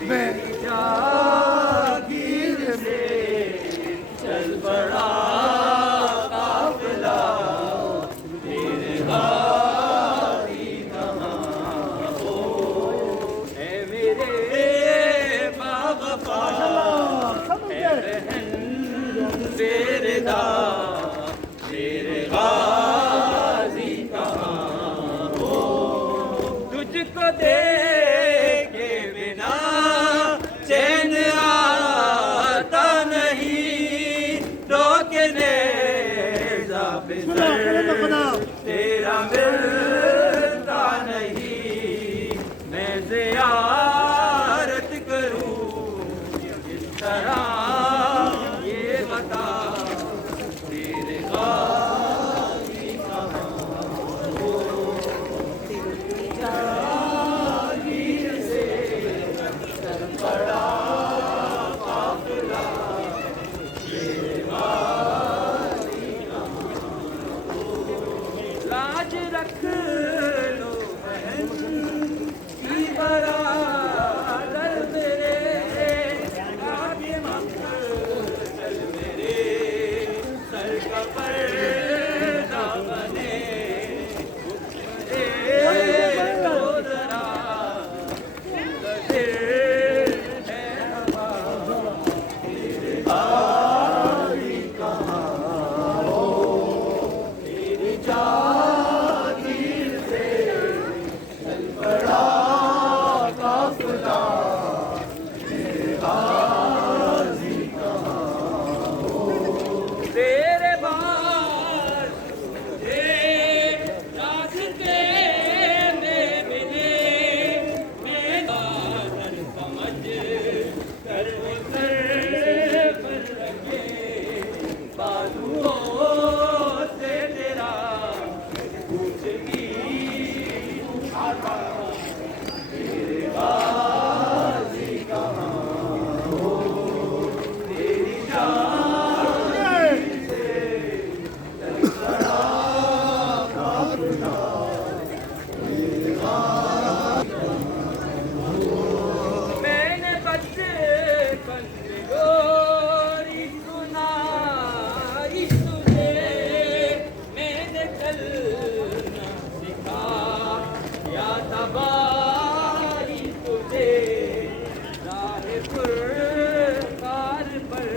मेरी जागीर से चल पड़ा काफिला, तेरे गाजी कहाँ हो, है मेरे बावफा, है बहन बेरदा, तेरे गाजी कहाँ हो, तुझको देखे बिना चैन आता नहीं, रोकने पे तेरा मिलता नहीं, मैं ज़ियारत करूं किस तरह ये बता, तेरे गाजी कहाँ हो, जागीर से चल पड़ा काफिला, तेरे गाजी कहाँ हो, लाज रख लो बहन की बरादर मेरे, आगे मकर चल मेरे सर का पर्दा बने, तो जरा दिल है हवा, तेरे गाजी कहाँ हो, तेरी जागीर से चल पड़ा काफिला, तेरे गाजी कहाँ हो, तेरे बार मुझे रास्ते में मिले, मैं दादर समझ कर वो सर पर रखे, बाजुओं से तेरा कुछ भी उठाता, तेरे गाजी कहाँ हो, तेरी जागीर से चल पड़ा काफिला, तेरे गाजी कहाँ हो, मैंने बचपन से गोरी सुनाई तुझे, मैंने चलना सिखाया था बारी तुझे, राहे पुरकार पर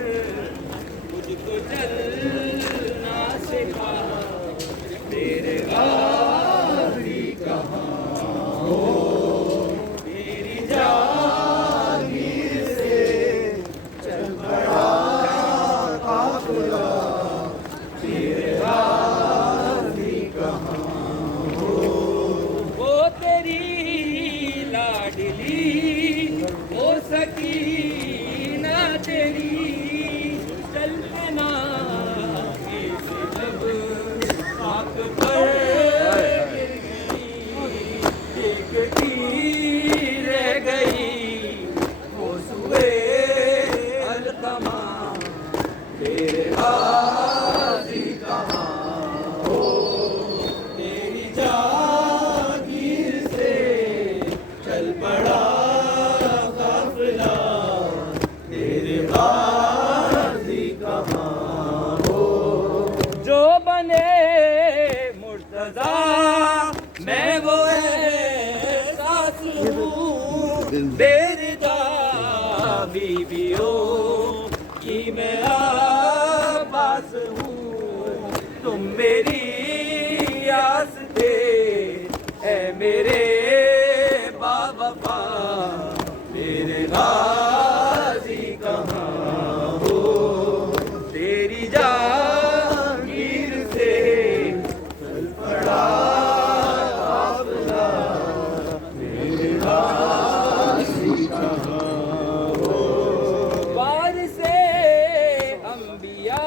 मुझको चलना सिखा, तेरे गाजी कहाँ हो, तेरी जागीर से चल पड़ा काफिला, तेरे गाजी कहाँ हो, वो तेरी लाडली हो सकीना तेरी, चलते ना जब आँख पर गिर गई, एक की रह गई वो सुए अलकमा, तेरे गाजी कहाँ हो, तेरी जागीर से चल पड़ा काफिला, तेरे गाजी कहाँ हो, जो बने मुर्तज़ा मैं वो एहसास हूँ, बेरिदा बीवियों की मैं आबास हूँ, तुम मेरी आस थे ऐ मेरे बावफा, तेरे गाजी कहाँ हो, तेरी जागीर से चल पड़ा काफिला, तेरे गाजी कहाँ हो, वारिसे अंबिया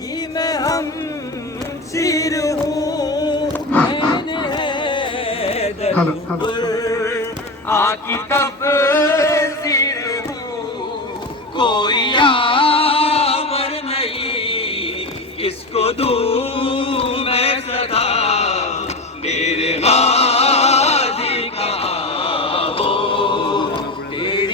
की मैं हमशीर हूँ, मैंने हैदरपुर आकी तफसीर हूँ, कोई यावर नहीं किसको दूँ मैं सदा, मेरे गाजी कहाँ हो, तेरी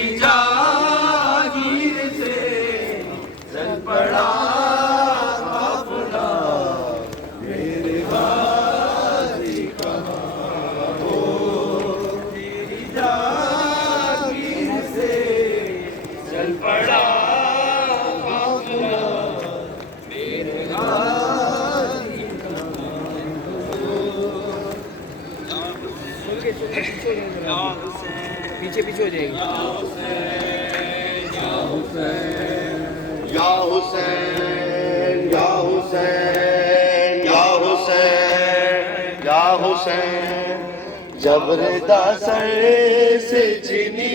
पीछे पीछे हो जाएगी। या हुसैन या हुसैन या हुसैन या हुसैन, जबरदा सर से चीनी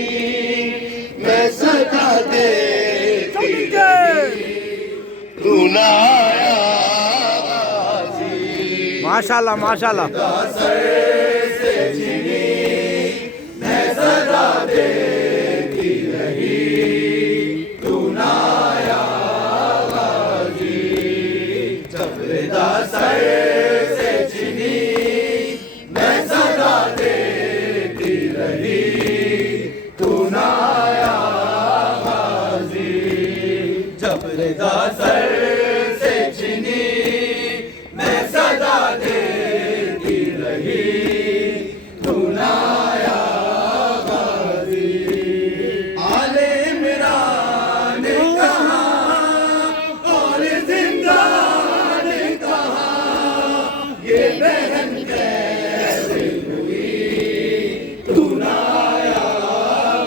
मैं सदा देती रही, तू ना आया गाजी। माशाल्लाह माशाल्लाह। सर से चीनी मैं सदा देती रही, तू ना आया गाजी। जबरदा सर से चीनी मैं सदा देती रही, तू ना आया गाजी। जबरदा सर से चीनी मैं सदा देती रही, तू ना आया गाजी। आले इमरान ने कहा और जिंदा ने कहा, ये बहन कैसे हुई, तू ना आया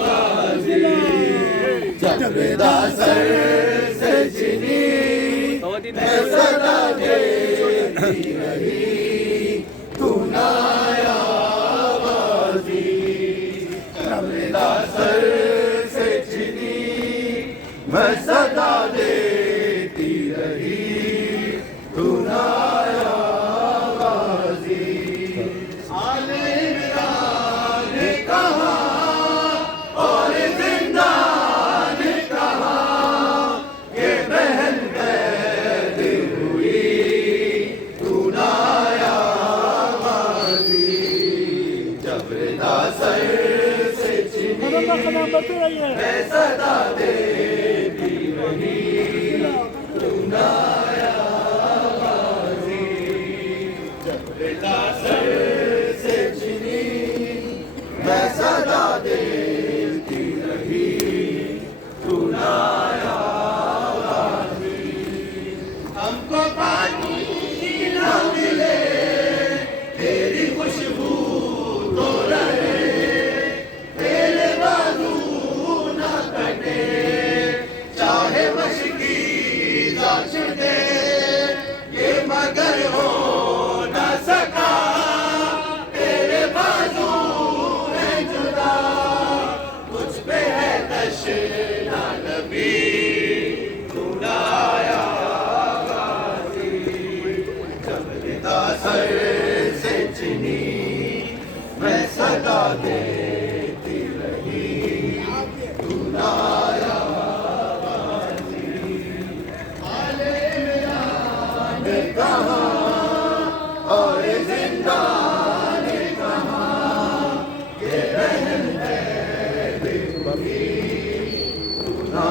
गाजी। जबरदा सर से चीनी मैं सदा देती रही, तू ना आया गाजी। जबरदा सर से चीनी मैं सदा देती रही, तू ना आया गाजी। आले इमरान ने कहा और जिंदा ने कहा, ये बहन कैद हुई, तू ना आया गाजी। जबरदा सर से चीनी मैं सदा देती रही, तू ना आया गाजी। जबरदा सर से चीनी मैं सदा देती रही, तू ना आया गाजी। हमको पानी ना मिले, तेरी खुशबू तो रहे, तेरे बाजू ना कटे, चाहे मशकी जाच दे, ये मगर हो ना सका, तेरे बाजू है जुदा, कुछ पे है तशना नबी, तू ना आया गाजी। जबरदा सर से चीनी मैं सदा देती रही, तू ना आया गाजी। आले इमरान ने कहा और जिंदा ने कहा, ये बहन है हुई, तू ना